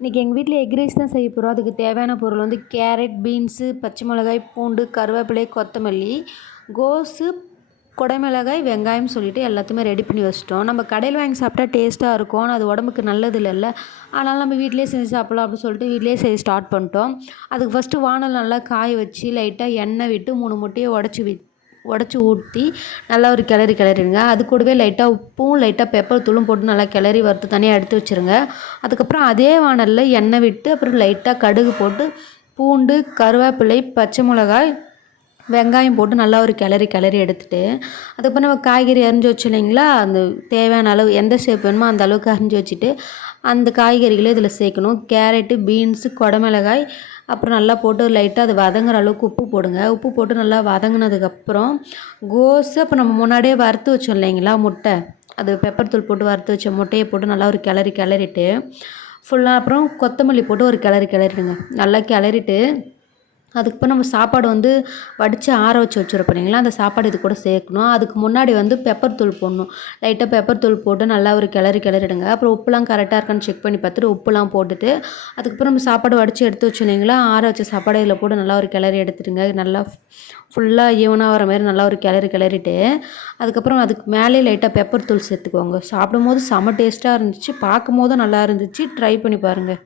இன்றைக்கி எங்கள் வீட்டில் எக் ரைஸ் தான் செய்ய போகிறோம். அதுக்கு தேவையான பொருள் வந்து கேரட், பீன்ஸு, பச்சை மிளகாய், பூண்டு, கருவேப்பிலை, கொத்தமல்லி, கோஸு, குடைமிளகாய், வெங்காயம் சொல்லிவிட்டு எல்லாத்தையுமே ரெடி பண்ணி வச்சிட்டோம். நம்ம கடையில் வாங்கி சாப்பிட்டா டேஸ்ட்டாக இருக்கும். ஆனால் அது உடம்புக்கு நல்லது இல்லைல்ல. அதனால் நம்ம வீட்டிலேயே செஞ்சு சாப்பிட்லாம் அப்படின்னு சொல்லிட்டு வீட்டிலேயே செய்ய ஸ்டார்ட் பண்ணிட்டோம். அதுக்கு ஃபஸ்ட்டு வானல் நல்லா காய வச்சு லைட்டாக எண்ணெய் விட்டு 3 முட்டையை உடச்சி ஊற்றி நல்லா ஒரு கிளறிடுங்க. அது கூடவே லைட்டாக உப்பும் லைட்டாக பெப்பர் தூளும் போட்டு நல்லா கிளறி வறுத்து தனியாக எடுத்து வச்சுருங்க. அதுக்கப்புறம் அதே வானலில் எண்ணெய் விட்டு அப்புறம் லைட்டாக கடுகு போட்டு பூண்டு, கருவேப்பிலை, பச்சை மிளகாய், வெங்காயம் போட்டு நல்லா ஒரு கிளறி எடுத்துகிட்டு அதுக்கப்புறம் நம்ம காய்கறி அரிஞ்சு வச்சு இல்லைங்களா, அந்த தேவையான அளவு எந்த ஷேப் வேணுமோ அந்த அளவுக்கு அரிஞ்சு வச்சுட்டு அந்த காய்கறிகளை இதில் சேர்க்கணும். கேரட்டு, பீன்ஸு, குடமிளகாய் அப்புறம் நல்லா போட்டு லைட்டாக அது வதங்குற அளவுக்கு உப்பு போடுங்க. உப்பு போட்டு நல்லா வதங்கினதுக்கப்புறம் கோஸு அப்புறம் நம்ம முன்னாடியே வறுத்து வச்சோம் இல்லைங்களா முட்டை, அது பெப்பர் தூள் போட்டு வறுத்து வச்ச முட்டையை போட்டு நல்லா ஒரு கிளறிட்டு ஃபுல்லாக அப்புறம் கொத்தமல்லி போட்டு ஒரு கிளறிடுங்க. நல்லா கிளறிட்டு அதுக்கப்புறம் நம்ம சாப்பாடு வந்து வடித்து ஆற வச்சுருப்போம் இல்லைங்களா, அந்த சாப்பாடு இது கூட சேர்க்கணும். அதுக்கு முன்னாடி வந்து பெப்பர் தூள் போடணும். லைட்டாக பெப்பர் தூள் போட்டு நல்லா ஒரு கிளறிடுங்க. அப்புறம் உப்புலாம் கரெக்டாக இருக்கான்னு செக் பண்ணி பார்த்துட்டு உப்புலாம் போட்டுட்டு அதுக்கப்புறம் நம்ம சாப்பாடு வடித்து எடுத்து வச்சோம் இல்லைங்களா, ஆற வச்ச சாப்பாடு இதில் போட்டு நல்லா ஒரு கிளறி எடுத்துடுங்க. நல்லா ஃபுல்லாக ஈவனாக வர மாதிரி நல்லா ஒரு கிளறிட்டு அதுக்கப்புறம் அதுக்கு மேலே லைட்டாக பெப்பர் தூள் சேர்த்துக்கோங்க. சாப்பிடும்போது செம்ம டேஸ்ட்டாக இருந்துச்சு, பார்க்கும் போதும் நல்லா இருந்துச்சு. ட்ரை பண்ணி பாருங்கள்.